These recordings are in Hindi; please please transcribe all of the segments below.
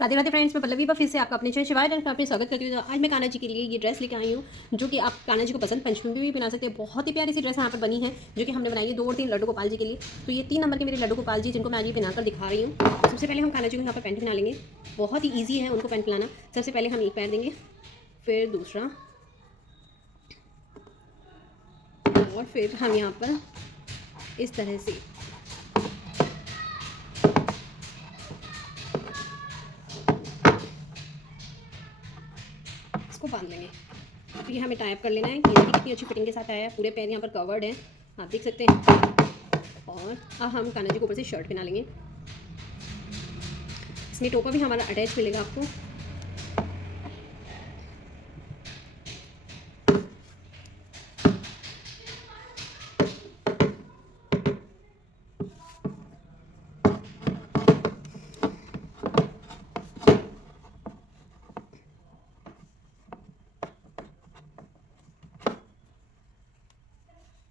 राधे राधे फ्रेंड्स, मैं पल्लवी फिर से आपका अपने चैनल शिवाय डांस में आपने स्वागत करती हूँ। तो आज मैं कान्हा जी के लिए ये ड्रेस लेकर आई हूँ, जो कि आप कान्हा जी को पसंद पंचमी में भी बना सकते हैं। बहुत ही प्यारी सी ड्रेस यहाँ पर बनी है, जो कि हमने बनाई है 2 और 3 लड्डू गोपाल जी के लिए। तो ये 3 नंबर के मेरे लड्डू गोपाल जी, जिनको मैं आज ये बनाकर दिखा रही हूँ। सबसे पहले हम कान्हा जी को यहाँ पर पैंट बना लेंगे। बहुत ही ईजी है उनको पैंट बनाना। सबसे पहले हम एक पैर देंगे, फिर दूसरा, और फिर हम यहाँ पर इस तरह से इसको बांध लेंगे। तो ये हमें टाइप कर लेना है। ये देखिए कितनी अच्छी फिटिंग के साथ आया है। पूरे पैर यहाँ पर कवर्ड है, आप देख सकते हैं। और अब हम कान्हा जी के ऊपर से शर्ट पहना लेंगे। इसमें टोपा भी हमारा अटैच मिलेगा आपको।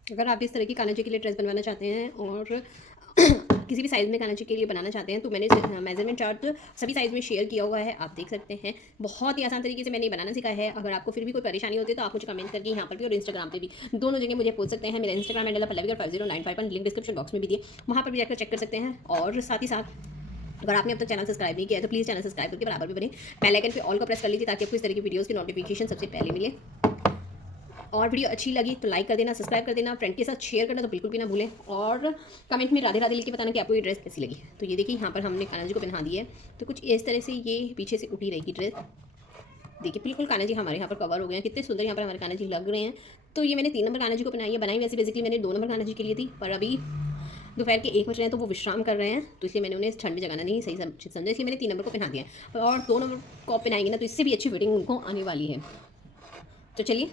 अगर आप इस तरह की कान्हा जी के लिए ड्रेस बनवाना चाहते हैं और किसी भी साइज़ में कान्हा जी के लिए बनाना चाहते हैं, तो मैंने मेजरमेंट चार्ट सभी साइज़ में शेयर किया हुआ है, आप देख सकते हैं। बहुत ही आसान तरीके से मैंने बनाना सीखा है। अगर आपको फिर भी कोई परेशानी होती है तो आप मुझे कमेंट करके यहाँ पर भी और इंस्टाग्राम पे भी, दोनों जगह मुझे पूछ सकते हैं। मेरा इंस्टाग्राम हैंडल पल्लवी5095 लिंक डिस्क्रिप्शन बॉक्स में भी दिए, वहाँ पर भी जाकर चेक कर सकते हैं। और साथ ही साथ अगर आपने अब तक चैनल सब्सक्राइब नहीं किया है तो प्लीज़ चैनल सब्सक्राइब करके बराबर भी बने, बेल आइकन पे ऑल को प्रेस कर लीजिए, ताकि आपको इस तरह की वीडियोज़ की नोटिफिकेशन सबसे पहले मिले। और वीडियो अच्छी लगी तो लाइक कर देना, सब्सक्राइब कर देना, फ्रेंड के साथ शेयर करना तो बिल्कुल भी ना भूलें। और कमेंट में राधे राधे लिख के बताना कि आपको ये ड्रेस कैसी लगी। तो ये देखिए यहाँ पर हमने कान्हा जी को पहना दी है। तो कुछ इस तरह से ये पीछे से उठी रहेगी ड्रेस। देखिए बिल्कुल कान्हा जी हमारे यहाँ पर कवर हो गए हैं। कितने सुंदर यहाँ पर हमारे कान्हा जी लग रहे हैं। तो ये मैंने 3 नंबर कान्हा जी को पहनाई है। बनाई वैसे बेसिकली मैंने 2 नंबर कान्हा जी के लिए थी, पर अभी दोपहर के 1 बज रहे हैं तो वो विश्राम कर रहे हैं, तो इसलिए मैंने उन्हें ठंड में जगाना नहीं सही समझा, इसलिए मैंने 3 नंबर को पहना दिया है। और 2 नंबर को पहनाएंगे ना तो इससे भी अच्छी फिटिंग उनको आने वाली है। तो चलिए,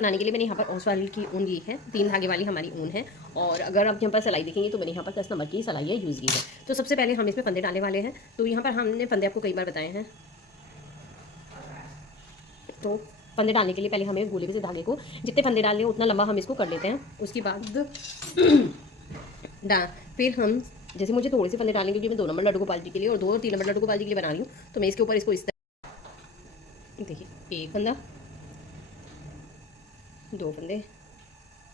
बनाने के लिए मैंने यहाँ पर ओस वाली की ऊन ली है, 3 धागे वाली हमारी ऊन है। और अगर आप यहाँ पर सिलाई देखेंगे तो मैंने यहाँ पर 10 नंबर की सिलाई यूज़ की है। तो सबसे पहले हम इसमें फंदे डालने वाले हैं। तो यहाँ पर हमने फंदे आपको कई बार बताए हैं। तो फंदे डालने के लिए पहले हमें गोले से धागे को जितने फंदे डालने उतना लंबा हम इसको कर लेते हैं। उसके बाद फिर हम, जैसे मुझे थोड़े से फंदे डालेंगे क्योंकि मैं 2 नंबर लड्डू गोपाल जी के लिए और 2 और 3 नंबर लड्डू गोपाल जी के लिए बना रही हूँ, तो मैं इसके ऊपर इसको इस तरह, देखिए 1 फंदा, 2 फंदे,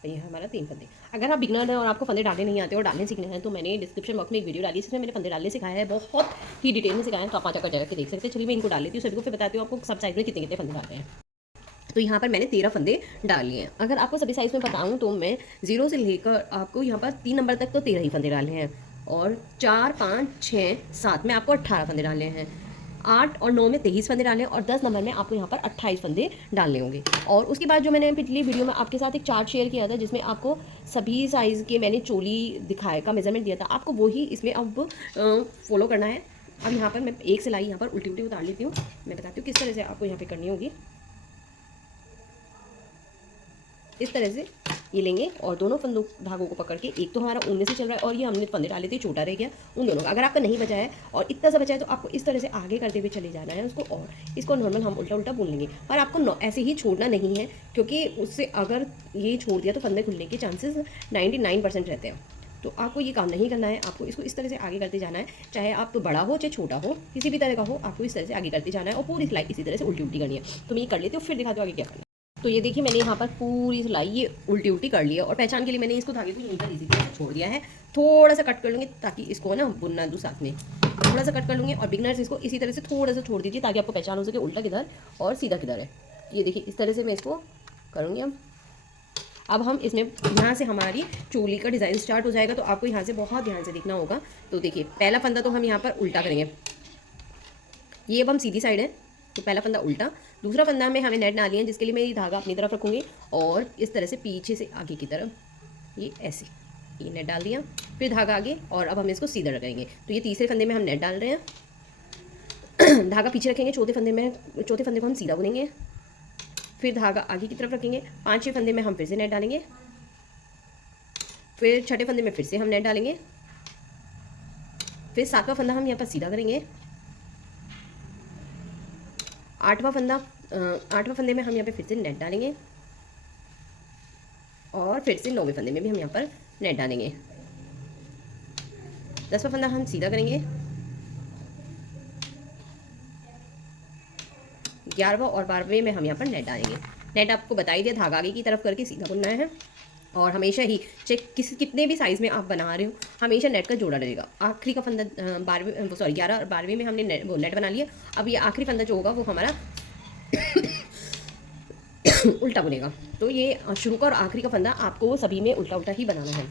ये है हमारा 3 फंदे। अगर आप बिगनर हैं और आपको फंदे डालने नहीं आते और डालने सीखने हैं, तो मैंने डिस्क्रिप्शन बॉक्स में एक वीडियो डाली है जिसमें मैंने फंदे डालने सिखाया है, बहुत ही डिटेल में सिखाया है। तो आप 5 जगह के देख सकते हैं। चलिए मैं इनको डाल लेती हूँ, सभी को फिर बताती हूँ आपको सब साइज़ में कितने कितने फंदे डालते हैं। तो यहाँ पर मैंने 13 फंदे डाल लिए हैं। अगर आपको सभी साइज़ में बताऊँ तो मैं 0 से लेकर आपको यहाँ पर 3 नंबर तक तो 13 ही फंदे डाले हैं, और 4, 5, 6, 7 में आपको 18 फंदे डालने हैं, 8 और 9 में 23 फंदे डालने हैं, और 10 नंबर में आपको यहाँ पर 28 फंदे डालने होंगे। और उसके बाद जो मैंने पिछली वीडियो में आपके साथ एक चार्ट शेयर किया था जिसमें आपको सभी साइज़ के मैंने चोली दिखाए का मेजरमेंट दिया था, आपको वही इसमें अब फॉलो करना है। अब यहाँ पर मैं एक सिलाई यहाँ पर उल्टी उल्टी उतार लेती हूँ। मैं बताती हूँ किस तरह से आपको यहाँ पर करनी होगी। इस तरह से ये लेंगे और दोनों फंदों धागों को पकड़ के, एक तो हमारा ऊन में से चल रहा है और ये हमने फंदे डाले थे, छोटा रह गया उन दोनों का। अगर आपका नहीं बचा है और इतना सा बचा है तो आपको इस तरह से आगे करते हुए चले जाना है उसको, और इसको नॉर्मल हम उल्टा उल्टा बुन लेंगे। और आपको ऐसे ही छोड़ना नहीं है, क्योंकि उससे अगर ये छोड़ दिया तो फंदे खुलने के चांसेस 99% रहते हैं। तो आपको ये काम नहीं करना है, आपको इसको इस तरह से आगे करते जाना है। चाहे आप तो बड़ा हो चाहे छोटा हो, किसी भी तरह का हो, आपको इस तरह से आगे करते जाना है और पूरी सिलाई इसी तरह से उल्टी उल्टी करनी है। तो मैं ये कर लेती हूँ, फिर दिखाती हूँ आगे क्या करना है। तो ये देखिए मैंने यहाँ पर पूरी सिलाई ये उल्टी उल्टी कर ली है, और पहचान के लिए मैंने इसको धागे को यहीं पर इसी तरह छोड़ दिया है। थोड़ा सा कट कर लूँगी ताकि इसको ना बुनना दूँ साथ में, थोड़ा सा कट कर लूँगी। और बिगनर्स इसको इसी तरह से थोड़ा सा छोड़ दीजिए ताकि आपको पहचान हो सके उल्टा किधर और सीधा किधर है। ये देखिए इस तरह से मैं इसको करूँगी। अब हम इसमें यहाँ से हमारी चोली का डिज़ाइन स्टार्ट हो जाएगा, तो आपको यहाँ से बहुत ध्यान से देखना होगा। तो देखिए पहला फंदा तो हम यहाँ पर उल्टा करेंगे, ये अब हम सीधी साइड है तो पहला फंदा उल्टा। दूसरा फंदा में हमें नेट डाली है, जिसके लिए मैं ये धागा अपनी तरफ रखूँगी और इस तरह से पीछे से आगे की तरफ ये ऐसे ये नेट डाल दिया, फिर धागा आगे, और अब हम इसको सीधा रखेंगे। तो ये तीसरे फंदे में हम नेट डाल रहे हैं, धागा पीछे रखेंगे। चौथे फंदे को हम सीधा बुनेंगे, फिर धागा आगे की तरफ रखेंगे। 5वें फंदे में हम फिर से नेट डालेंगे, फिर 6ठे फंदे में फिर से हम नेट डालेंगे, फिर 7वां फंदा हम यहाँ पर सीधा करेंगे। 8वां फंदे में हम यहाँ पे फिर से नेट डालेंगे, और फिर से 9वें फंदे में भी हम यहाँ पर नेट डालेंगे। 10वां फंदा हम सीधा करेंगे, 11वां और 12वें में हम यहाँ पर नेट डालेंगे। नेट आपको बताई दिया, धागा आगे की तरफ करके सीधा बुनना है। और हमेशा ही कितने भी साइज़ में आप बना रहे हो, हमेशा नेट का जोड़ा रहेगा। आखिरी का फंदा 11 और 12वें में हमने नेट बना लिया। अब ये आखिरी फंदा जो होगा वो हमारा उल्टा बुनेगा। तो ये शुरू का और आखिरी का फंदा आपको सभी में उल्टा उल्टा ही बनाना है।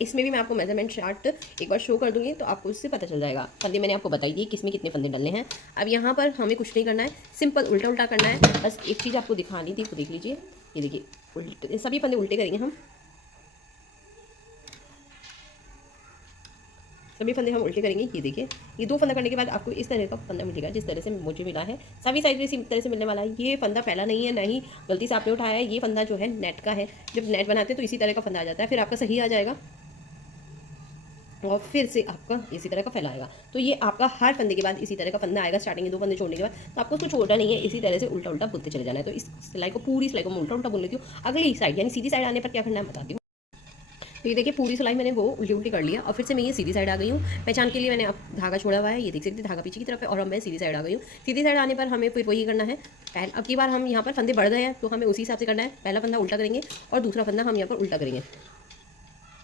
इसमें भी मैं आपको मेजरमेंट चार्ट एक बार शो कर दूंगी तो आपको इससे पता चल जाएगा। फंदे मैंने आपको बताई दी किसमें कितने फंदे डालने हैं। अब यहाँ पर हमें कुछ नहीं करना है, सिंपल उल्टा उल्टा करना है। बस एक चीज़ आपको दिखानी थी, तो देख लीजिए, ये देखिए उल्टे, सभी फंदे उल्टे करेंगे हम, सभी फंदे हम उल्टे करेंगे। ये देखिए, ये 2 फंदा करने के बाद आपको इस तरह का फंदा मिलेगा जिस तरह से मुझे मिला है। सभी साइज में इसी तरह से मिलने वाला है। ये फंदा पहला नहीं है, ना ही गलती से आपने उठाया है। ये फंदा जो है नेट का है। जब नेट बनाते हैं तो इसी तरह का फंदा आ जाता है, फिर आपका सही आ जाएगा और फिर से आपका इसी तरह का फैलाएगा। तो ये आपका हर फंदे के बाद इसी तरह का फंदा आएगा। स्टार्टिंग में 2 फंदे छोड़ने के बाद तो आपको उसको छोड़ना नहीं है, इसी तरह से उल्टा उल्टा बुनते चले जाना है। तो इस सिलाई को, पूरी सिलाई को मैं उल्टा उल्टा बुन लेती हूँ। अगली साइड यानी सीधी साइड आने पर क्या करना है बताती हूँ। तो ये देखिए, पूरी सिलाई मैंने वो उल्टी उल्टी कर लिया और फिर से मैं ये सीधी साइड आ गई हूँ। पहचान के लिए मैंने अब धागा छोड़ा हुआ है, ये देख सकते हैं, धागा पीछे की तरफ है और अब मैं सीधी साइड आ गई हूँ। सीधी साइड आने पर हमें फिर वही करना है। अब की बार हम यहाँ पर फंदे बढ़ गए हैं तो हमें उसी हिसाब से करना है। पहला फंदा उल्टा करेंगे और दूसरा फंदा हम यहाँ पर उल्टा करेंगे,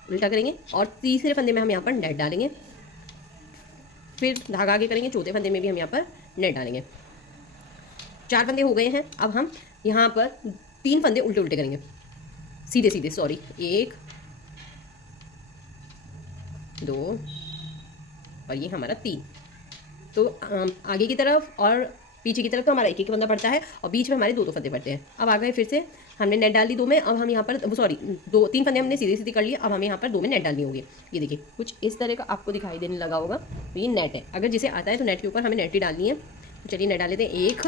उल्टा करेंगे और तीसरे फंदे में हम यहाँ पर नेट डालेंगे। फिर धागा आगे करेंगे, चौथे फंदे में भी हम यहाँ पर नेट डालेंगे। 4 फंदे हो गए हैं। अब हम यहाँ पर 3 फंदे उल्टे उल्टे करेंगे, सीधे सीधे, सॉरी, 1 2 और ये हमारा 3। तो आगे की तरफ और पीछे की तरफ तो हमारा एक एक फंदा पड़ता है और बीच में हमारे 2 फंदे पड़ते हैं। अब आ गए, फिर से हमने नेट डाल दी 2 में। अब हम यहाँ पर, सॉरी, 3 फंदे हमने सीधे सीधे कर लिए। अब हमें यहाँ पर 2 में नेट डालनी होगी। ये देखिए, कुछ इस तरह का आपको दिखाई देने लगा होगा। तो ये नेट है। अगर जिसे आता है तो नेट के ऊपर हमें नेट ही डालनी है। तो चलिए नेट डाल लेते हैं। एक,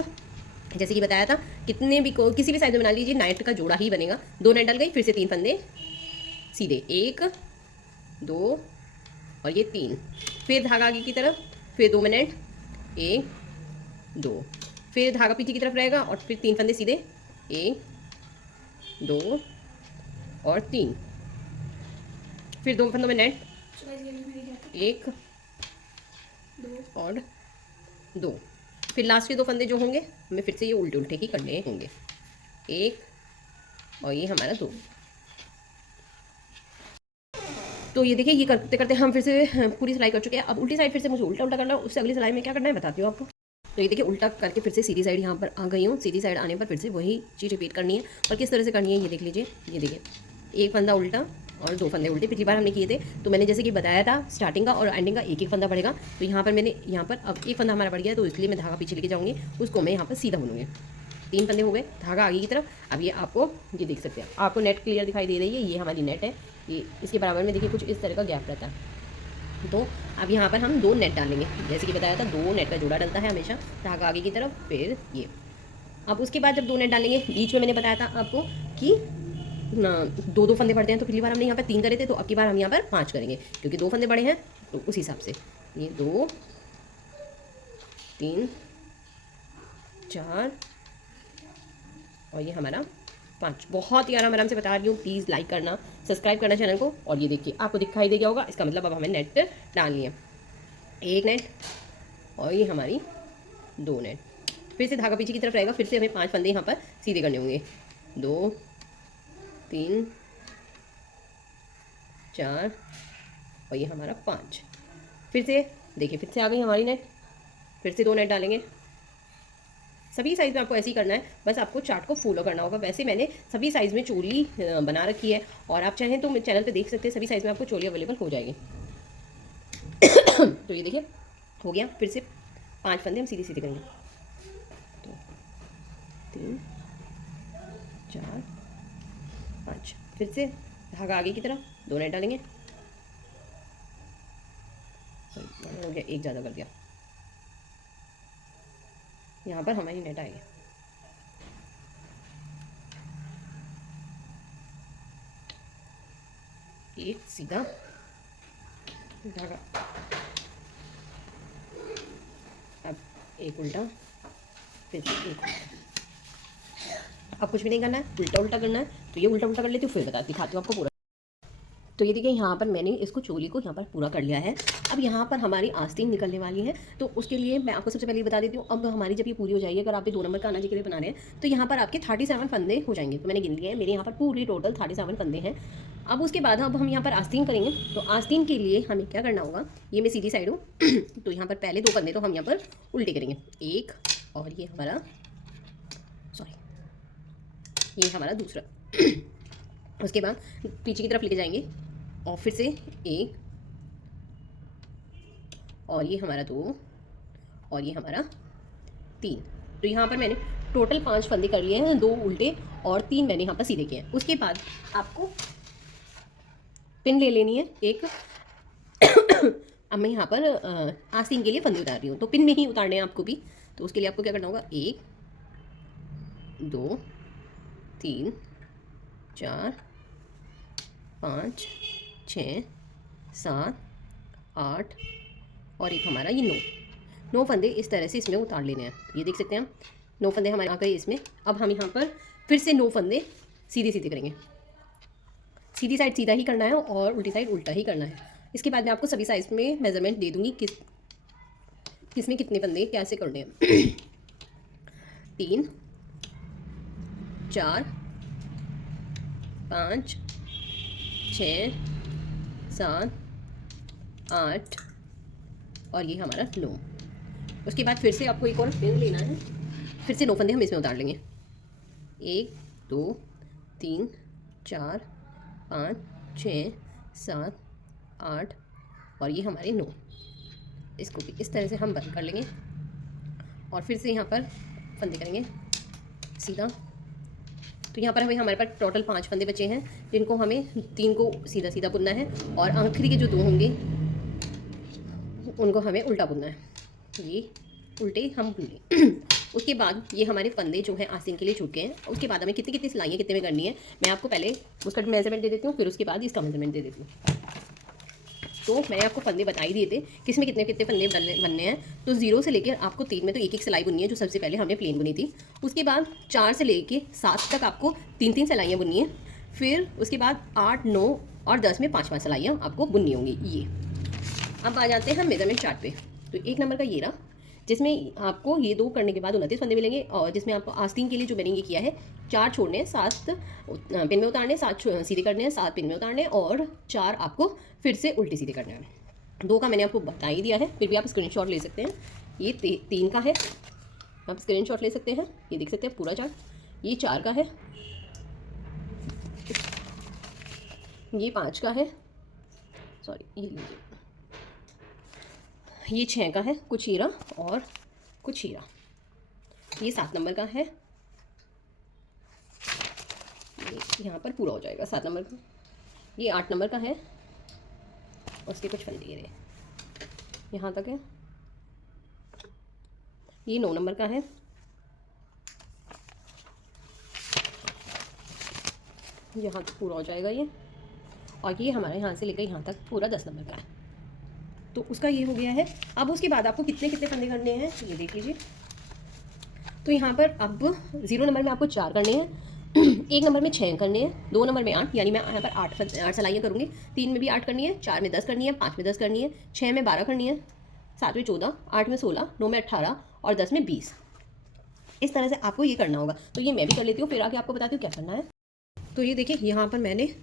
जैसे कि बताया था, कितने भी किसी भी साइज में बना लीजिए, नेट का जोड़ा ही बनेगा। 2 नेट डाल गई, फिर से 3 फंदे सीधे, 1 2 और ये 3। फिर धागा आगे की तरफ, फिर 2 मिनट, 1 2, फिर धागा पीछे की तरफ रहेगा और फिर 3 फंदे सीधे, 1 2 और 3। फिर 2 फंदों में नेट, 1 और 2। फिर लास्ट के 2 फंदे जो होंगे हमें फिर से ये उल्टे उल्टे ही करने होंगे, 1 और ये हमारा 2। तो ये देखिए, ये करते करते हम फिर से पूरी सिलाई कर चुके हैं। अब उल्टी साइड फिर से मुझे उल्टा उल्टा करना है। उससे अगली सिलाई में क्या करना है बताती हूँ आपको। तो ये देखिए, उल्टा करके फिर से सीधी साइड यहाँ पर आ गई हूँ। सीधी साइड आने पर फिर से वही चीज़ रिपीट करनी है। और किस तरह से करनी है ये देख लीजिए। ये देखिए, 1 फंदा उल्टा और 2 फंदे उल्टे। पिछली बार हमने किए थे तो मैंने जैसे कि बताया था, स्टार्टिंग का और एंडिंग का एक एक फंदा बढ़ेगा। तो यहाँ पर मैंने अब 1 फंदा हमारा बढ़ गया, तो इसलिए मैं धागा पीछे लेके जाऊँगी, उसको मैं यहाँ पर सीधा बुनूँगी। 3 फंदे हो गए, धागा आगे की तरफ। अब ये आपको, ये देख सकते हैं, आपको नेट क्लियर दिखाई दे रही है। ये हमारी नेट है। ये इसके बराबर में देखिए कुछ इस तरह का गैप रहता है। तो अब यहाँ पर हम 2 नेट डालेंगे। जैसे कि बताया था, 2 नेट का जोड़ा डलता है हमेशा, धागा आगे की तरफ, फिर ये। अब उसके बाद जब 2 नेट डालेंगे, बीच में मैंने बताया था आपको कि 2 फंदे बढ़ते हैं। तो पिछली बार हमने यहाँ पर 3 करे थे, तो अब की बार हम यहाँ पर 5 करेंगे, क्योंकि 2 फंदे बड़े हैं। तो उस हिसाब से ये 2 3 4 और ये हमारा 5। बहुत ही आराम से बता रही हूँ। प्लीज़ लाइक करना, सब्सक्राइब करना चैनल को। और ये देखिए, आपको दिखाई दे गया होगा, इसका मतलब अब हमें नेट डालनी है। 1 नेट और ये हमारी 2 नेट। फिर से धागा पीछे की तरफ रहेगा। फिर से हमें 5 फंदे यहाँ पर सीधे करने होंगे, 2 3 4 और ये हमारा 5। फिर से देखिए, फिर से आ गई हमारी नेट। फिर से 2 नेट डालेंगे। सभी साइज़ में आपको ऐसे ही करना है, बस आपको चार्ट को फॉलो करना होगा। वैसे मैंने सभी साइज़ में चोली बना रखी है और आप चाहें तो चैनल पे देख सकते हैं, सभी साइज़ में आपको चोली अवेलेबल हो जाएगी। तो ये देखिए, हो गया। फिर से 5 फंदे हम सीधे सीधे करेंगे, 2 3 4 5। फिर से धागा आगे की तरफ, 2 नेट डालेंगे। हो गया, एक ज़्यादा कर दिया। यहाँ पर हमारी नेट आएगी। एक सीधा धागा, अब एक उल्टा, फिर एक उल्टा। अब कुछ भी नहीं करना है, उल्टा उल्टा करना है। तो ये उल्टा उल्टा कर लेती हूँ, फिर दिखाती हूँ आपको पूरा। तो ये देखिए यहाँ पर मैंने इसको चोली को यहाँ पर पूरा कर लिया है। अब यहाँ पर हमारी आस्तीन निकलने वाली है, तो उसके लिए मैं आपको सबसे पहले बता देती हूँ। अब हमारी जब ये पूरी हो जाएगी, अगर आप 2 नंबर का अनाजी के लिए बना रहे हैं तो यहाँ पर आपके 37 फंदे हो जाएंगे। तो मैंने गिन लिए हैं, मेरे यहाँ पर पूरी टोटल 37 फंदे हैं। अब उसके बाद अब हम यहाँ पर आस्तीन करेंगे। तो आस्तीन के लिए हमें क्या करना होगा, ये मैं सीधी साइड हूँ तो यहाँ पर पहले 2 फंदे तो हम यहाँ पर उल्टे करेंगे, एक और ये हमारा ये हमारा दूसरा। उसके बाद पीछे की तरफ लेके जाएंगे और फिर से 1 और ये हमारा 2 और ये हमारा 3। तो यहाँ पर मैंने टोटल 5 फंदे कर लिए हैं, 2 उल्टे और 3 मैंने यहाँ पर सीधे किए हैं। उसके बाद आपको पिन ले लेनी है एक। अब मैं यहाँ पर आस्तीन के लिए फंदे उतार रही हूँ, तो पिन में ही उतारने हैं आपको भी। तो उसके लिए आपको क्या करना होगा, 1 2 3 4 5 6 7 8 और एक हमारा ये 9 फंदे इस तरह से इसमें उतार लेने हैं। ये देख सकते हैं हम 9 फंदे हमारे आ गए इसमें। अब हम यहाँ पर फिर से 9 फंदे सीधे सीधे करेंगे। सीधी साइड सीधा ही करना है और उल्टी साइड उल्टा ही करना है। इसके बाद मैं आपको सभी साइज में मेजरमेंट दे दूँगी किसमें कितने फंदे कैसे करने हैं। 3 4 5 6 7 8 और ये हमारा 9। उसके बाद फिर से आपको एक और पिन लेना है, फिर से 9 फंदे हम इसमें उतार लेंगे। 1 2 3 4 5 6 7 8 और ये हमारे 9। इसको भी इस तरह से हम बंद कर लेंगे और फिर से यहाँ पर फंदे करेंगे सीधा। तो यहाँ पर हमारे पास टोटल 5 फंदे बचे हैं, जिनको हमें 3 को सीधा सीधा बुनना है और आखिरी के जो 2 होंगे उनको हमें उल्टा बुनना है। ये उल्टे हम बुने। उसके बाद ये हमारे फंदे जो हैं आस्तीन के लिए छूट गए हैं। उसके बाद हमें कितनी कितनी सिलाइयाँ कितने में करनी है, मैं आपको पहले उसका मेजरमेंट दे देती हूँ, फिर उसके बाद इसका मेजरमेंट दे देती हूँ। तो मैंने आपको फंदे बता ही दिए थे किसमें कितने कितने फंदे बनने हैं। तो 0 से लेकर आपको 3 में तो एक सिलाई बुननी है, जो सबसे पहले हमने प्लेन बुनी थी। उसके बाद 4 से लेकर 7 तक आपको 3 सिलाइयाँ बुननी है। फिर उसके बाद 8 9 और 10 में 5 सिलाइयाँ आपको बुननी होंगी। ये अब आ जाते हैं हम मेजरमेंट चार्ट पे। तो 1 नंबर का ये रहा, जिसमें आपको ये 2 करने के बाद 29 फंदे मिलेंगे और जिसमें आपको आस्तीन के लिए जो मैंने ये किया है 4 छोड़ने हैं, 7 पिन में उतारने, 7 सीधे करने हैं, 7 पिन में उतारने और 4 आपको फिर से उल्टे सीधे करने हैं। 2 का मैंने आपको बता ही दिया है, फिर भी आप स्क्रीनशॉट ले सकते हैं। ये 3 का है, आप स्क्रीनशॉट ले सकते हैं। ये देख सकते हैं पूरा चार्ट। ये 4 का है, ये 5 का है, सॉरी ये लीजिए, ये 6 का है, कुछ हीरा और कुछ हीरा। ये 7 नंबर का है, ये यहाँ पर पूरा हो जाएगा 7 नंबर का। ये 8 नंबर का है, उसके कुछ फंदे ये रहे यहाँ तक है। ये 9 नंबर का है, यहाँ तक पूरा हो जाएगा ये। और ये हमारे यहाँ से लेकर यहाँ तक पूरा 10 नंबर का है। तो उसका ये हो गया है। अब उसके बाद आपको कितने कितने फंदे करने हैं ये देख लीजिए। तो यहाँ पर अब 0 नंबर में आपको 4 करने हैं, 1 नंबर में 6 करने हैं, 2 नंबर में 8, यानी मैं यहाँ पर 8 सिलाइयाँ करूँगी। 3 में भी 8 करनी है, 4 में 10 करनी है, 5 में 10 करनी है, 6 में 12 करनी है, 7 में 14, 8 में 16, 9 में 18 और 10 में 20। इस तरह से आपको ये करना होगा। तो ये मैं भी कर लेती हूँ, फिर आके आपको बताती हूँ क्या करना है। तो ये देखिए यहाँ पर मैंने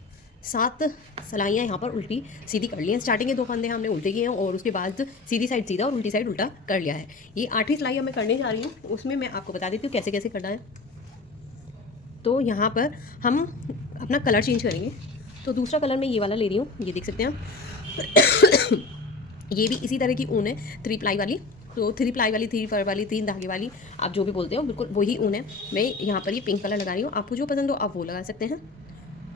7 सिलाइयाँ यहाँ पर उल्टी सीधी कर ली हैं। स्टार्टिंग के 2 फंदे हमने उल्टे किए हैं और उसके बाद सीधी साइड सीधा और उल्टी साइड उल्टा कर लिया है। ये 8वीं सिलाई मैं करने जा रही हूँ, उसमें मैं आपको बता देती हूँ कैसे कैसे करना है। तो यहाँ पर हम अपना कलर चेंज करेंगे। तो दूसरा कलर मैं ये वाला ले रही हूँ, ये देख सकते हैं हम। ये भी इसी तरह की ऊन है, 3 प्लाई वाली। तो 3 प्लाई वाली, 3 फर वाली, 3 धागे वाली, आप जो भी बोलते हो बिल्कुल वही ऊन है। मैं यहाँ पर ये पिंक कलर लगा रही हूँ, आपको जो पसंद हो आप वो लगा सकते हैं।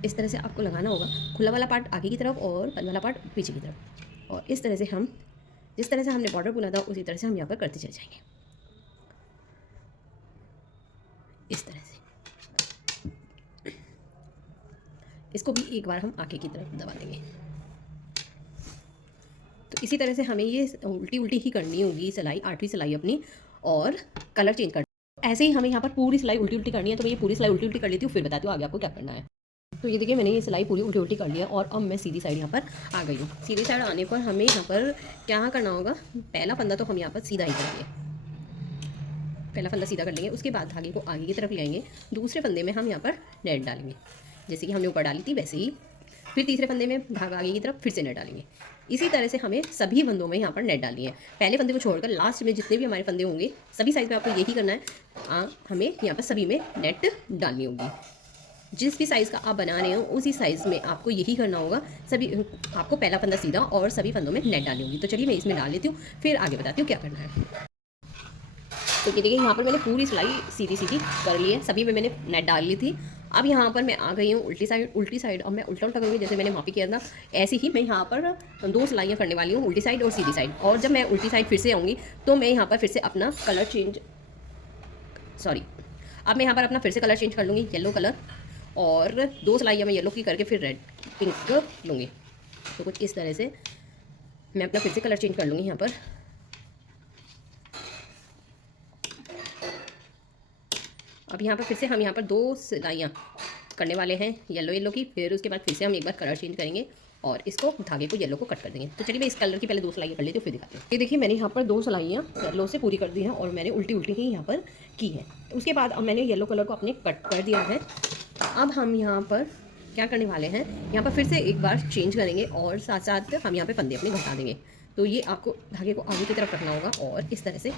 इस तरह से आपको लगाना होगा, खुला वाला पार्ट आगे की तरफ और बंद वाला पार्ट पीछे की तरफ। और इस तरह से हम जिस तरह से हमने बॉर्डर बुना था उसी तरह से हम यहाँ पर करते चले जाएंगे, इस तरह से। इसको भी एक बार हम आगे की तरफ दबा देंगे। तो इसी तरह से हमें ये उल्टी उल्टी ही करनी होगी सिलाई, 8वीं सिलाई अपनी, और कलर चेंज करना। ऐसे ही हमें यहाँ पर पूरी सिलाई उल्टी उल्टी करनी है। तो मैं ये पूरी सिलाई उल्टी उल्टी कर लेती हूँ, फिर बताती हूँ आगे आपको क्या करना है। तो ये देखिए मैंने ये सिलाई पूरी उल्टी उल्टी कर लिया और अब मैं सीधी साइड यहाँ पर आ गई हूँ। सीधी साइड आने पर हमें यहाँ पर क्या करना होगा, पहला फंदा तो हम यहाँ पर सीधा ही करेंगे, पहला फंदा सीधा कर लेंगे। उसके बाद धागे को आगे की तरफ ले आएंगे, दूसरे फंदे में हम यहाँ पर नेट डालेंगे, जैसे कि हमने ऊपर डाली थी वैसे ही। फिर तीसरे फंदे में धागा आगे की तरफ फिर से नेट डालेंगे। इसी तरह से हमें सभी फंदों में यहाँ पर नेट डालनी है। पहले फंदे को छोड़कर लास्ट में जितने भी हमारे फंदे होंगे सभी साइज़ में आपको यही करना है। हमें यहाँ पर सभी में नेट डालनी होगी। जिस भी साइज़ का आप बना रहे हो उसी साइज़ में आपको यही करना होगा। सभी आपको पहला फंदा सीधा और सभी फंदों में नेट डालनी होगी। तो चलिए मैं इसमें डाल लेती हूँ, फिर आगे बताती हूँ क्या करना है। तो ये देखिए यहाँ पर मैंने पूरी सिलाई सीधी सीधी कर ली है, सभी में मैंने नेट डाल ली थी। अब यहाँ पर मैं आ गई हूँ उल्टी साइड। अब मैं उल्टा उल्टा करूँगी, जैसे मैंने मापी किया था ऐसे ही मैं यहाँ पर 2 सिलाइयाँ करने वाली हूँ, उल्टी साइड और सीधी साइड। और जब मैं उल्टी साइड फिर से आऊँगी तो मैं यहाँ पर फिर से अपना कलर चेंज अब मैं यहाँ पर अपना फिर से कलर चेंज कर लूँगी, येलो कलर, और 2 सिलाइयाँ मैं येलो की करके फिर रेड पिंक लूँगी। तो कुछ इस तरह से मैं अपना फिर से कलर चेंज कर लूँगी यहाँ पर। अब यहाँ पर फिर से हम यहाँ पर 2 सिलाइयाँ करने वाले हैं येलो की। फिर उसके बाद फिर से हम एक बार कलर चेंज करेंगे और इसको धागे को येलो को कट कर देंगे। तो चलिए मैं इस कलर की पहले 2 सिलाइयाँ कर लेती हूँ, फिर दिखाती हूँ। ये देखिए मैंने यहाँ पर 2 सिलाइयाँ येलो से पूरी कर दी हैं और मैंने उल्टी उल्टी ही यहाँ पर की है। उसके बाद अब मैंने येलो कलर को अपने कट कर दिया है। अब हम यहाँ पर क्या करने वाले हैं, यहाँ पर फिर से एक बार चेंज करेंगे और साथ साथ हम यहाँ पर फंदे अपने घटा देंगे। तो ये आपको धागे को आगे की तरफ रखना होगा और इस तरह से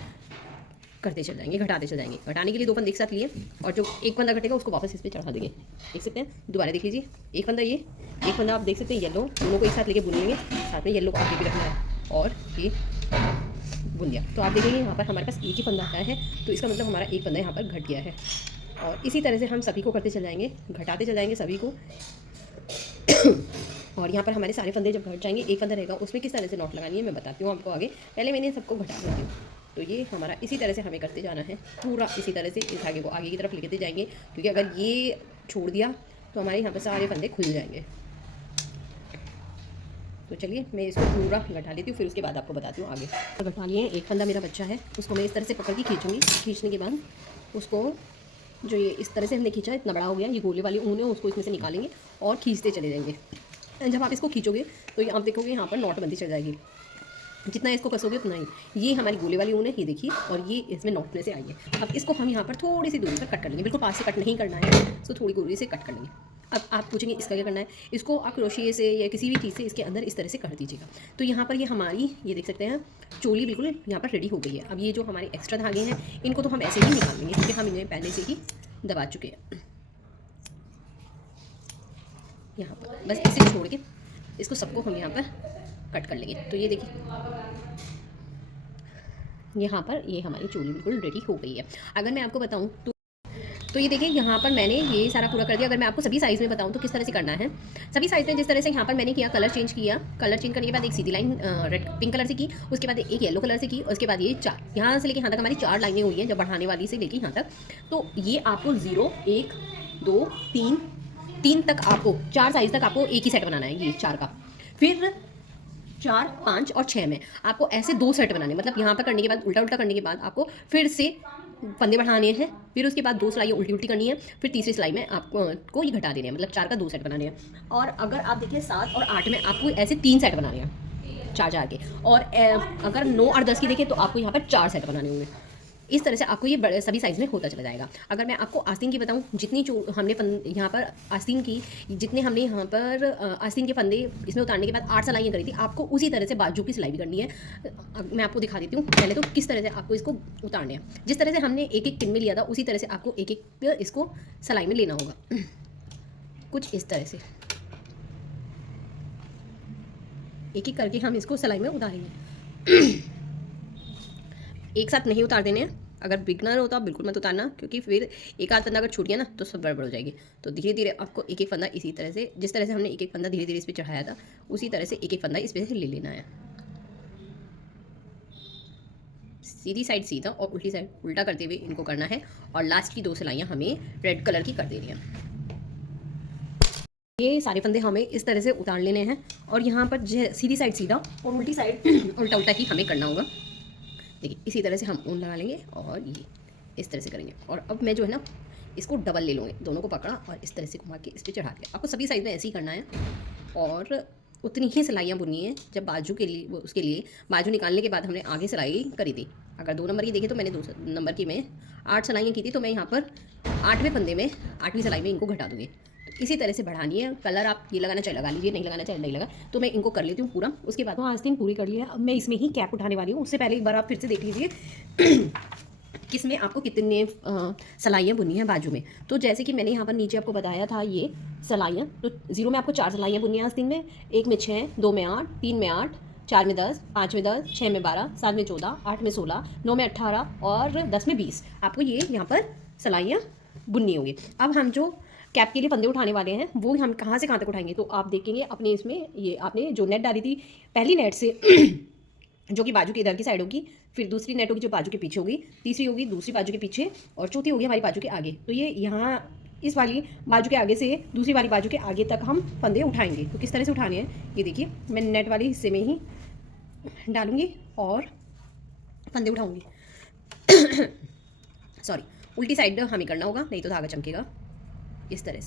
करते चल जाएंगे, घटाते चल जाएंगे। घटाने के लिए 2 फंदे एक साथ लिए और जो एक फंदा घटेगा उसको वापस इस पर चढ़ा देंगे। देख सकते हैं, दोबारा देख लीजिए, एक फंदा ये, एक फंदा आप देख सकते हैं येलो, दोनों को एक साथ लेके बुन लेंगे। साथ में येलो को आगे भी रखना है और ये बुन दिया। तो आप देखेंगे यहाँ पर हमारे पास एक ही फंदा आया है, तो इसका मतलब हमारा एक फंदा यहाँ पर घट गया है। और इसी तरह से हम सभी को करते चल जाएंगे, घटाते चल जाएंगे सभी को। और यहाँ पर हमारे सारे फंदे जब घट जाएंगे, एक फंदा रहेगा, उसमें किस तरह से नॉट लगानी है मैं बताती हूँ आपको आगे। पहले मैंने सबको घटा देती हूँ। तो ये हमारा इसी तरह से हमें करते जाना है, पूरा इसी तरह से इस धागे को आगे की तरफ लेते जाएंगे, क्योंकि अगर ये छोड़ दिया तो हमारे यहाँ पर सारे फंदे खुल जाएंगे। तो चलिए मैं इसको पूरा घटा लेती हूँ, फिर उसके बाद आपको बताती हूँ आगे। तो घटा लिए, एक फंदा मेरा बच्चा है, उसको मैं इस तरह से पकड़ के खींचूँगी। खींचने के बाद उसको जो ये इस तरह से हमने खींचा, इतना बड़ा हो गया, ये गोले वाली ऊन है, उसको इसमें से निकालेंगे और खींचते चले जाएंगे। जब आप इसको खींचोगे तो ये आप देखोगे यहाँ पर नॉट बनती चल जाएगी। जितना इसको कसोगे उतना ही। ये हमारी गोले वाली ऊन है, ये देखिए, और ये इसमें नॉट में से आई है। अब इसको हम यहाँ पर थोड़ी सी दूरी पर कट कर लेंगे, बिल्कुल पास से कट नहीं करना है, इसको थोड़ी दूरी से कट कर लेंगे। अब आप पूछेंगे इसका क्या करना है, इसको आप क्रोशिये से या किसी भी चीज़ से इसके अंदर इस तरह से कर दीजिएगा। तो यहाँ पर ये हमारी, ये देख सकते हैं, चोली बिल्कुल यहाँ पर रेडी हो गई है। अब ये जो हमारे एक्स्ट्रा धागे हैं इनको तो हम ऐसे ही निकाल लेंगे, क्योंकि हम इन्हें पहले से ही दबा चुके हैं। यहाँ पर बस इसे छोड़ के इसको सबको हम यहाँ पर कट कर लेंगे। तो ये देखिए यहाँ पर ये हमारी चोली बिल्कुल रेडी हो गई है। अगर मैं आपको बताऊँ तो ये देखिए यहाँ पर मैंने ये सारा पूरा कर दिया। अगर मैं आपको सभी साइज़ में बताऊँ तो किस तरह से करना है, सभी साइज़ में जिस तरह से यहाँ पर मैंने किया, कलर चेंज किया, कलर चेंज करने के बाद एक सीधी लाइन रेड पिंक कलर से की, उसके बाद एक येलो कलर से की, उसके बाद ये 4 यहाँ से लेके यहाँ तक हमारी 4 लाइनें हुई हैं, जब बढ़ाने वाली से लेके यहाँ तक। तो ये आपको 0 1 2 3 तक आपको 4 साइज़ तक आपको एक ही सेट बनाना है, ये 4 का। फिर 4 5 और 6 में आपको ऐसे 2 सेट बनाने, मतलब यहाँ पर करने के बाद उल्टा उल्टा करने के बाद आपको फिर से फंदे बढ़ाने हैं, फिर उसके बाद 2 सिलाइयाँ उल्टी उल्टी करनी है, फिर तीसरी सिलाई में आपको ये घटा देने हैं, मतलब 4 का 2 सेट बनाने हैं। और अगर आप देखिए 7 और 8 में आपको ऐसे 3 सेट बनाने हैं 4 के। और अगर 9 और 10 की देखें तो आपको यहाँ पर 4 सेट बनाने होंगे। इस तरह से आपको ये बड़े सभी साइज़ में होता चला जाएगा। अगर मैं आपको आस्तीन की बताऊं, जितनी हमने यहाँ पर आस्तीन की, जितने हमने यहाँ पर आस्तीन के फंदे इसमें उतारने के बाद 8 सिलाइयाँ करी थी, आपको उसी तरह से बाजू की सिलाई भी करनी है। मैं आपको दिखा देती हूँ पहले तो किस तरह से आपको इसको उतारने हैं। जिस तरह से हमने एक एक पिन में लिया था उसी तरह से आपको एक एक इसको सिलाई में लेना होगा, कुछ इस तरह से एक एक करके हम इसको सिलाई में उतारेंगे। एक साथ नहीं उतार देने हैं। अगर बिगनर हो तो आप बिल्कुल मत उतारना, क्योंकि फिर एक आध फंदा अगर छूट गया ना तो सब गड़बड़ हो जाएगी। तो धीरे धीरे आपको एक एक फंदा इसी तरह से, जिस तरह से हमने एक एक फंदा धीरे धीरे इस पर चढ़ाया था, उसी तरह से एक एक फंदा इस पर से ले लेना है। सीधी साइड सीधा और उल्टी साइड उल्टा करते हुए इनको करना है। और लास्ट की 2 सिलाइयाँ हमें रेड कलर की कर देनी है। ये सारे फंदे हमें इस तरह से उतार लेने हैं और यहाँ पर सीधी साइड सीधा और उल्टी साइड उल्टा उल्टा ही हमें करना होगा। देखिए इसी तरह से हम ऊन लगा लेंगे और ये इस तरह से करेंगे। और अब मैं जो है ना इसको डबल ले लूँगी, दोनों को पकड़ा और इस तरह से घुमा के इस पर चढ़ा दिया। आपको सभी साइड में ऐसे ही करना है और उतनी ही सिलाइयाँ बुननी है जब बाजू के लिए, उसके लिए बाजू निकालने के बाद हमने आगे सिलाई करी थी। अगर 2 नंबर की देखी तो मैंने 2 नंबर की में 8 सिलाइयाँ की थी, तो मैं यहाँ पर 8वें फंदे में 8वीं सिलाई में इनको घटा दूँगी। तो इसी तरह से बढ़ानी है। कलर आप ये लगाना चाहे लगा लीजिए, नहीं लगाना चाहे नहीं लगा। तो मैं इनको कर लेती हूँ पूरा। उसके बाद आस्तीन पूरी कर लिया। अब मैं इसमें ही कैप उठाने वाली हूँ। उससे पहले एक बार आप फिर से देख लीजिए किसमें आपको कितने सिलाइयाँ बुनी हैं बाजू में। तो जैसे कि मैंने यहाँ पर नीचे आपको बताया था ये सिलाइयाँ, तो 0 में आपको 4 सिलाइयाँ बुनी हैं आस्तीन में, 1 में 6, 2 में 8, 3 में 8, 4 में 10, 5 में 10, 6 में 12, 7 में 14, 8 में 16, 9 में 18 और 10 में 20 आपको ये यहाँ पर सिलाइयाँ बुननी होंगी। अब हम जो कैप के लिए फंदे उठाने वाले हैं वो हम कहाँ से कहाँ तक उठाएंगे, तो आप देखेंगे अपने इसमें, ये आपने जो नेट डाली थी पहली नेट से जो कि बाजू के इधर की साइड होगी, फिर दूसरी नेट होगी जो बाजू के पीछे होगी, तीसरी होगी दूसरी बाजू के पीछे और चौथी होगी हमारी बाजू के आगे। तो ये यहाँ इस वाली बाजू के आगे से दूसरी वाली बाजू के आगे तक हम फंदे उठाएंगे। तो किस तरह से उठाने हैं ये देखिए, मैं नेट वाले हिस्से में ही डालूंगी और फंदे उठाऊंगी। सॉरी, उल्टी साइड हमें करना होगा, नहीं तो धागा चमकेगा। इस तरह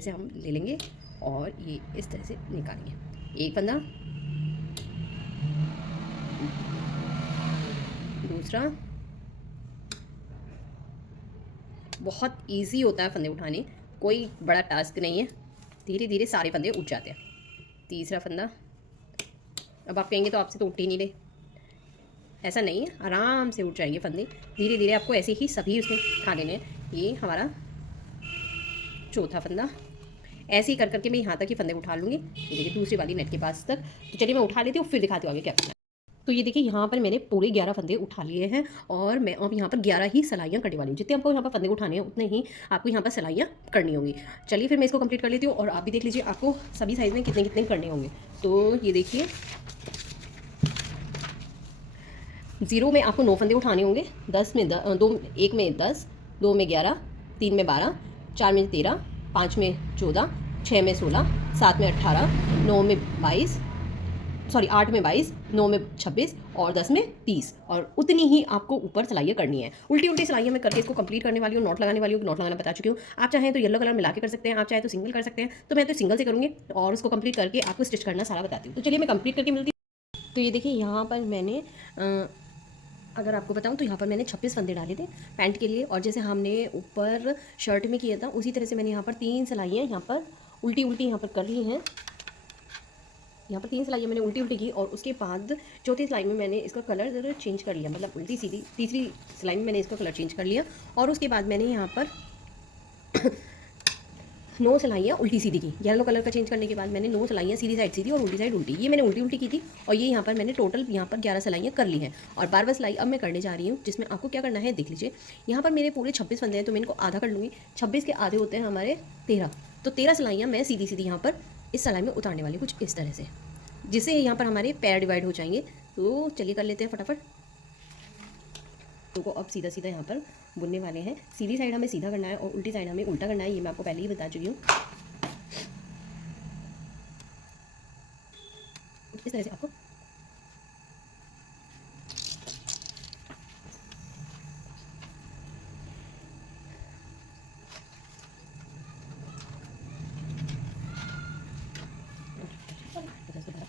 से हम ले लेंगे और ये इस तरह से निकालेंगे। एक फंदा, दूसरा। बहुत इजी होता है फंदे उठाने, कोई बड़ा टास्क नहीं है, धीरे धीरे सारे फंदे उठ जाते हैं। तीसरा फंदा। अब आप कहेंगे तो आपसे तो उठ ही नहीं रहे, ऐसा नहीं है, आराम से उठ जाएंगे फंदे। धीरे धीरे आपको ऐसे ही सभी उसमें उठा लेने हैं। ये हमारा चौथा फंदा। ऐसे ही कर करके मैं यहाँ तक ही फंदे उठा लूँगी। ये देखिए दूसरी वाली नेट के पास तक। तो चलिए मैं उठा लेती हूँ, फिर दिखाती हूँ आगे क्या करना है। तो ये देखिए यहाँ पर मैंने पूरे 11 फंदे उठा लिए हैं और मैं अब यहाँ पर 11 ही सिलाइयाँ करने वाली हूँ। जितने आपको यहाँ पर फंदे उठाने हैं उतने ही आपको यहाँ पर सिलाइयाँ करनी होंगी। चलिए फिर मैं इसको कंप्लीट कर लेती हूँ और आप भी देख लीजिए आपको सभी साइज़ में कितने कितने करने होंगे। तो ये देखिए 0 में आपको 9 फंदे उठाने होंगे, 10 में 1 में 10, 2 में 11, 3 में 12, 4 में 13, 5 में 14, 6 में 16, 7 में 18, 9 में 22, सॉरी 8 में 22, 9 में 26 और 10 में 30। और उतनी ही आपको ऊपर सिलाइयाँ करनी है। उल्टी उल्टी सिलाइयाँ मैं करके इसको कंप्लीट करने वाली हूँ। नॉट लगाने वाली हूँ, नॉट लगाना बता चुकी हूँ। आप चाहें तो येलो कलर मिला के कर सकते हैं, आप चाहे तो सिंगल कर सकते हैं। तो मैं तो सिंगल से करूँगी और उसको कंप्लीट करके आपको स्टिच करना सारा बताती हूँ। तो चलिए मैं कंप्लीट करके मिलती हूँ। तो ये देखिए यहाँ पर मैंने अगर आपको बताऊं तो यहाँ पर मैंने 26 फंदे डाले थे पैंट के लिए। और जैसे हमने ऊपर शर्ट में किया था उसी तरह से मैंने यहाँ पर 3 सिलाइयाँ यहाँ पर उल्टी उल्टी यहाँ पर कर ली हैं। यहाँ पर 3 सिलाइयाँ मैंने उल्टी उल्टी की और उसके बाद चौथी सिलाई में मैंने इसका कलर ज़रा चेंज कर लिया, मतलब उल्टी सीधी। तीसरी सिलाई में मैंने इसका कलर चेंज कर लिया और उसके बाद मैंने यहाँ पर 9 सिलाइयाँ उल्टी सीधी की। येलो कलर का चेंज करने के बाद मैंने 9 सिलाइयाँ सीधी साइड सीधी और उल्टी साइड उल्टी। ये मैंने उल्टी उल्टी की थी और ये यहाँ पर मैंने टोटल यहाँ पर 11 सिलाइयाँ कर ली हैं। और 12वां सिलाई अब मैं करने जा रही हूँ, जिसमें आपको क्या करना है देख लीजिए। यहाँ पर मेरे पूरे 26 फंदे हैं तो मैं इनको आधा कर लूँगी। 26 के आधे होते हैं हमारे 13। तो 13 सिलाइयाँ मैं सीधी सीधी यहाँ पर इस सिलाई में उतारने वाली कुछ इस तरह से, जिससे यहाँ पर हमारे पैर डिवाइड हो जाएंगे। तो चलिए कर लेते हैं फटाफट। तो अब सीधा सीधा यहाँ पर बुनने वाले हैं। सीधी साइड हमें सीधा करना है और उल्टी साइड हमें उल्टा करना है, ये मैं आपको पहले ही बता चुकी हूँ। इस तरह से आपको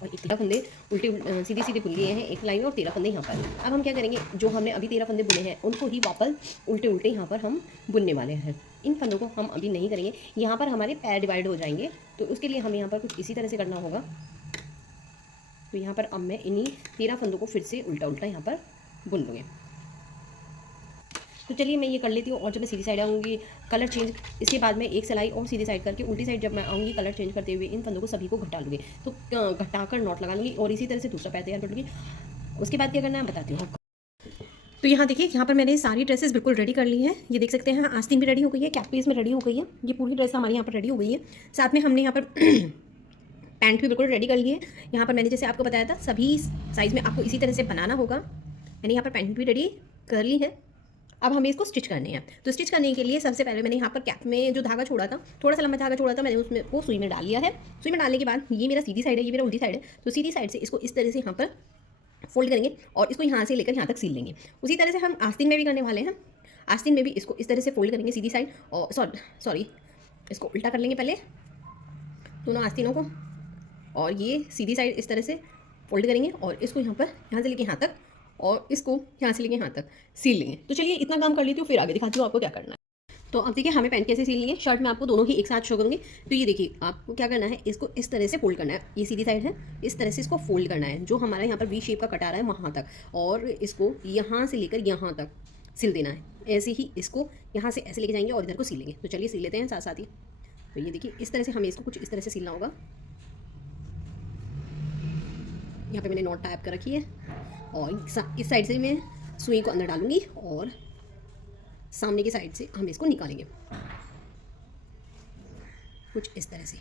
और 13 फंदे उल्टे सीधी सीधे बुन लिए हैं एक लाइन में और 13 फंदे यहाँ पर। अब हम क्या करेंगे, जो हमने अभी 13 फंदे बुने हैं उनको ही वापस उल्टे उल्टे यहाँ पर हम बुनने वाले हैं। इन फंदों को हम अभी नहीं करेंगे, यहाँ पर हमारे पैर डिवाइड हो जाएंगे। तो उसके लिए हमें यहाँ पर कुछ इसी तरह से करना होगा। तो यहाँ पर अब मैं इन्हीं 13 फंदों को फिर से उल्टा उल्टा यहाँ पर बुन लूँगी। तो चलिए मैं ये कर लेती हूँ और जब मैं सीधी साइड आऊँगी कलर चेंज, इसके बाद मैं एक सिलाई और सीधी साइड करके उल्टी साइड जब मैं आऊँगी कलर चेंज करते हुए इन फंदों को सभी को घटा लूँगी। तो घटाकर नॉट लगा लूँगी और इसी तरह से दूसरा पैर तैयार कर लूँगी। उसके बाद क्या करना है बताती हूँ आपको। तो यहाँ देखिए, यहाँ पर मैंने सारी ड्रेसेस बिल्कुल रेडी कर ली हैं। ये देख सकते हैं आस्तीन भी रेडी हो गई है, कैप भी इसमें रेडी हो गई है। ये पूरी ड्रेस हमारी यहाँ पर रेडी हो गई है। साथ में हमने यहाँ पर पैंट भी बिल्कुल रेडी कर ली है। यहाँ पर मैंने जैसे आपको बताया था सभी साइज़ में आपको इसी तरह से बनाना होगा। मैंने यहाँ पर पैंट भी रेडी कर ली है। अब हमें इसको स्टिच करने हैं। तो स्टिच करने के लिए सबसे पहले मैंने यहाँ पर कैप में जो धागा छोड़ा था, थोड़ा सा लंबा धागा छोड़ा था, मैंने उसमें वो सुई में डाल लिया है। सुई में डालने के बाद ये मेरा सीधी साइड है, ये मेरा उल्टी साइड है। तो सीधी साइड से इसको इस तरह से यहाँ पर फोल्ड करेंगे और इसको यहाँ से लेकर यहाँ तक सील लेंगे। उसी तरह से हम आस्तीन में भी करने वाले हैं। आस्तीन में भी इसको इस तरह से फोल्ड करेंगे सीधी साइड, और सॉरी इसको उल्टा कर लेंगे पहले दोनों आस्तीनों को, और ये सीधी साइड इस तरह से फोल्ड करेंगे और इसको यहाँ से लेके यहाँ तक, और इसको यहाँ से लेके यहाँ तक सील लेंगे। तो चलिए इतना काम कर लेती हूँ, फिर आगे दिखाती हूँ आपको क्या करना है। तो अब देखिए हमें पैंट कैसे सीलनी है। शर्ट में आपको दोनों ही एक साथ शो करूँगी। तो ये देखिए आपको क्या करना है, इसको इस तरह से फोल्ड करना है, ये सीधी साइड है, इस तरह से इसको फोल्ड करना है, जो हमारा यहाँ पर वी शेप का कट आ रहा है वहाँ तक, और इसको यहाँ से लेकर यहाँ तक सिल देना है। ऐसे ही इसको यहाँ से ऐसे लेके जाएंगे और इधर को सील लेंगे। तो चलिए सील लेते हैं साथ साथ ही। तो ये देखिए इस तरह से हमें इसको कुछ इस तरह से सीलना होगा। यहाँ पे मैंने नॉट टाइप कर रखी है, और इस साइड से मैं सुई को अंदर डालूंगी और सामने की साइड से हम इसको निकालेंगे कुछ इस तरह से।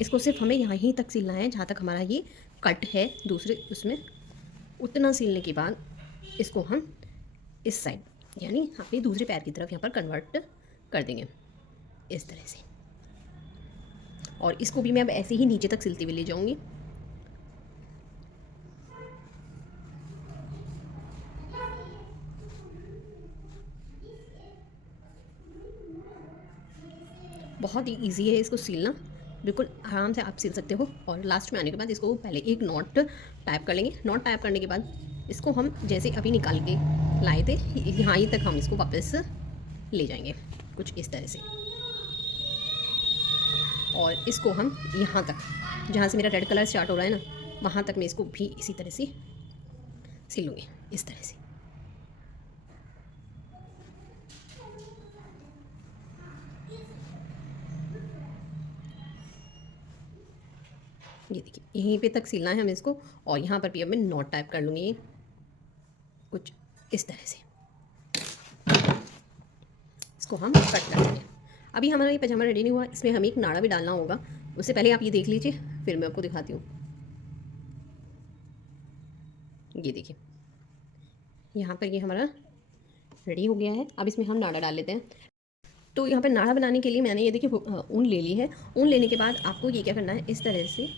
इसको सिर्फ हमें यहाँ ही तक सिलना है जहाँ तक हमारा ये कट है दूसरे उसमें। उतना सिलने के बाद इसको हम इस साइड यानी अपने दूसरे पैर की तरफ यहाँ पर कन्वर्ट कर देंगे इस तरह से, और इसको भी मैं अब ऐसे ही नीचे तक सिलती हुई ले जाऊंगी। बहुत ही इजी है इसको सीलना, बिल्कुल आराम से आप सिल सकते हो। और लास्ट में आने के बाद इसको पहले एक नॉट टाइप कर लेंगे। नॉट टाइप करने के बाद इसको हम जैसे अभी निकाल के लाए थे यहाँ ही तक हम इसको वापस ले जाएंगे कुछ इस तरह से, और इसको हम यहाँ तक जहाँ से मेरा रेड कलर स्टार्ट हो रहा है ना वहाँ तक मैं इसको भी इसी तरह से सिल लूँगी इस तरह से। ये देखिए यहीं पे तक सिलना है हमें इसको, और यहाँ पर भी अब मैं नॉट टाइप कर लूँगी कुछ इस तरह से। इसको हम कट कर देंगे। अभी हमारा ये पजामा रेडी नहीं हुआ, इसमें हमें एक नाड़ा भी डालना होगा। उससे पहले आप ये देख लीजिए, फिर मैं आपको दिखाती हूँ। ये देखिए यहाँ पर ये हमारा रेडी हो गया है। अब इसमें हम नाड़ा डाल लेते हैं। तो यहाँ पर नाड़ा बनाने के लिए मैंने ये देखिए ऊन ले ली है। ऊन लेने के बाद आपको ये क्या करना है, इस तरह से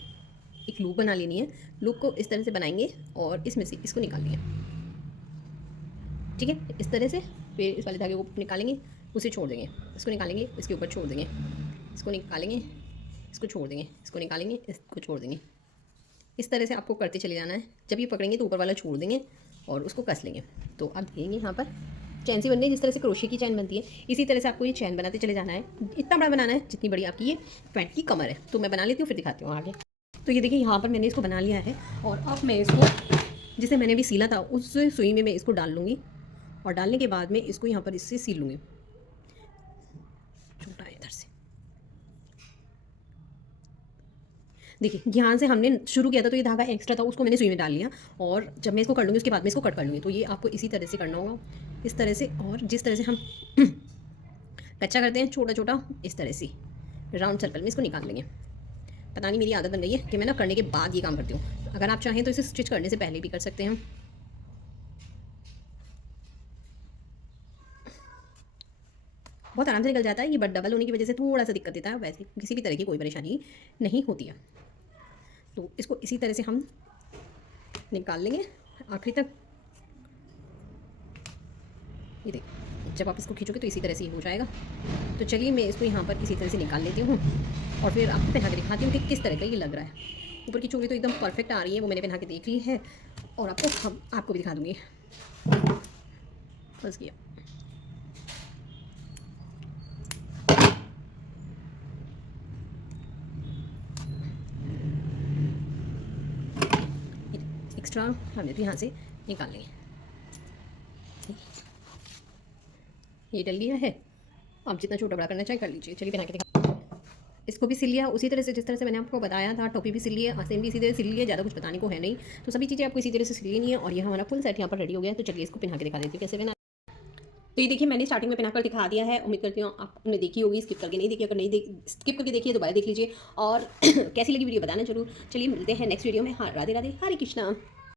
एक लूप बना लेनी है। लूप को इस तरह से बनाएंगे और इसमें से इसको निकाल लेंगे, ठीक है, इस तरह से। फिर इस वाले धागे को निकालेंगे, उसे छोड़ देंगे, इसको निकालेंगे, इसके ऊपर छोड़ देंगे, इसको निकालेंगे, इसको छोड़ देंगे, इसको निकालेंगे, इसको छोड़ देंगे। इस तरह से आपको करते चले जाना है। जब ये पकड़ेंगे तो ऊपर वाला छोड़ देंगे और उसको कस लेंगे। तो आप देखेंगे यहाँ पर चैन सी बननी है, जिस तरह से क्रोशे की चैन बनती है इसी तरह से आपको ये चैन बनाते चले जाना है। इतना बड़ा बनाना है जितनी बड़ी आपकी ये पैंट की कमर है। तो मैं बना लेती हूँ, फिर दिखाती हूँ आगे। तो ये देखिए यहाँ पर मैंने इसको बना लिया है, और अब मैं इसको जिसे मैंने भी सीला था उस सुई में मैं इसको डाल लूँगी, और डालने के बाद में इसको यहाँ पर इससे सील लूँगी छोटा है इधर से। देखिए यहाँ से हमने शुरू किया था तो ये धागा एक्स्ट्रा था, उसको मैंने सुई में डाल लिया, और जब मैं इसको कर लूँगी उसके बाद में इसको कट कर लूँगी। तो ये आपको इसी तरह से करना होगा, इस तरह से। और जिस तरह से हम कच्चा करते हैं छोटा छोटा, इस तरह से राउंड सर्कल में इसको निकाल लेंगे। पता नहीं मेरी आदत बन गई है कि मैं ना करने के बाद ये काम करती हूँ। अगर आप चाहें तो इसे स्टिच करने से पहले भी कर सकते हैं। बहुत आराम से निकल जाता है ये, बट डबल होने की वजह से थोड़ा सा दिक्कत देता है। वैसे किसी भी तरह की कोई परेशानी नहीं होती है। तो इसको इसी तरह से हम निकाल लेंगे आखिरी तक। ये देखिए जब आप इसको खींचोगे तो इसी तरह से ही हो जाएगा। तो चलिए मैं इसको यहाँ पर इसी तरह से निकाल लेती हूँ, और फिर आपको पहना के दिखाती हूँ कि किस तरह का ये लग रहा है। ऊपर की चोली तो एकदम परफेक्ट आ रही है, वो मैंने पहना के देख ली है, और आपको भी दिखा दूँगी। बस किया एक्स्ट्रा हमें तो यहाँ से निकाल लेंगे। ये डल गया है, आप जितना छोटा बड़ा करना चाहे कर लीजिए। चलिए बना के दिखा। इसको भी सिल लिया उसी तरह से जिस तरह से मैंने आपको बताया था। टोपी भी सिल लिया, आस्तीन भी इसी तरह सिल लिया, ज़्यादा कुछ बताने को है नहीं। तो सभी चीज़ें आपको इसी तरह से सिल लेनी है, और ये हमारा फुल सेट यहाँ पर रेडी हो गया है। तो चलिए इसको पहना के दिखा देती हूँ कैसे पहना। तो ये देखिए मैंने स्टार्टिंग में पहनाकर दिखा दिया है। उम्मीद करती हूँ आपने देखी होगी, स्किप करके नहीं देखी। अगर नहीं स्किप करके देखिए दोबारा देख लीजिए, और कैसी लगी वीडियो बताना जरूर। चलिए मिलते हैं नेक्स्ट वीडियो में। हाँ, राधे राधे, हरे कृष्णा।